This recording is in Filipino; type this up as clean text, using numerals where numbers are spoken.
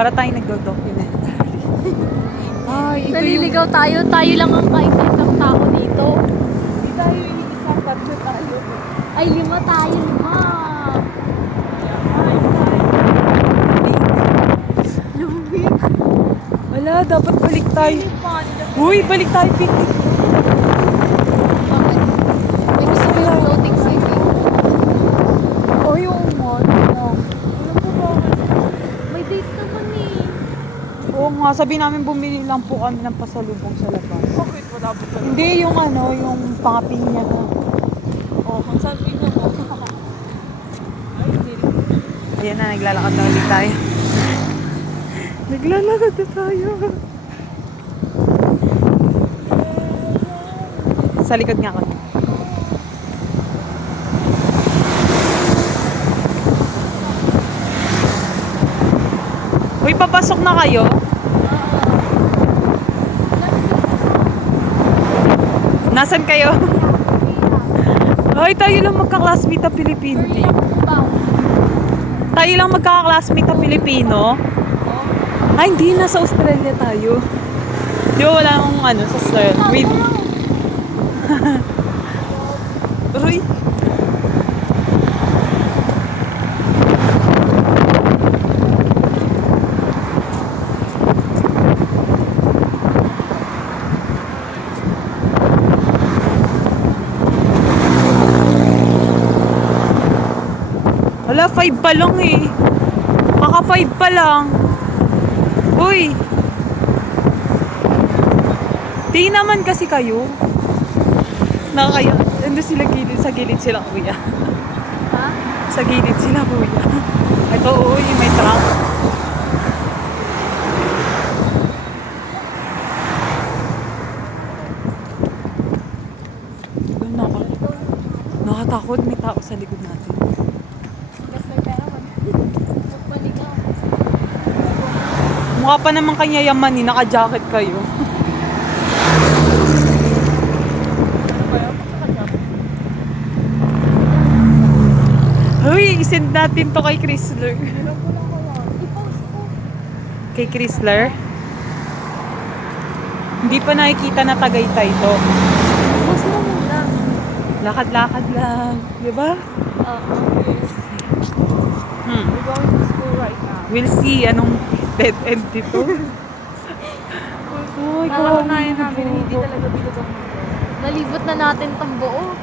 Para tayo nagdo-documentary. Ay, ito Naliligaw tayo. Tayo lang ang kaisa-isang tao dito. Hindi tayo iisa, tatlo tayo. Ay, 5 tayo, 5. Lumig. Wala, dapat balik tayo. Uy, balik tayo picnic. Bakit? May gusto ko yung floating city. Oh, yung mall. Alam ko ba? May date naman eh. Oo nga, sabi namin bumili lang po kami ng pasalubong sa labas. Bakit wala po pala? Hindi, yung ano, yung pangapinya ko. Oh, kung saan tingnan mo? Ay, hindi rin. Ayan na, naglalakad na ulit tayo. Naglalakad na tayo. Sa likod nga ako. Uy, papasok na kayo? Nasaan kayo? Ay, tayo lang magka-classmate na Pilipino. Tayo lang magka-classmate na Pilipino. Ay, hindi. Nasa Australia tayo. Di ba wala akong ano sa Australia? Wait. Uy. Wala, 5 pa lang eh. Kaka 5 pa lang. Uy. Di naman kasi kayo. Nakakaya. Ando sila gilid. Sa gilid sila kuya. Ha? Sa gilid sila kuya. Ito uy, may truck. Uy, nakatakot. May tao sa likod natin. Gas may pera man. Magpaligaw. Mukha pa naman kanya yaman eh. Naka-jacket kayo. Uy, isend natin to kay Chrysler. I-post ko. Kay Chrysler? Hindi pa nakikita na Tagaytay to. Post mo muna. Lakad-lakad lang. Diba? We're going to school right now. We'll see anong dead end dito. Uy, Nakakanayan namin, hindi talaga bilog ang mundo. Nalibot na natin tong buo.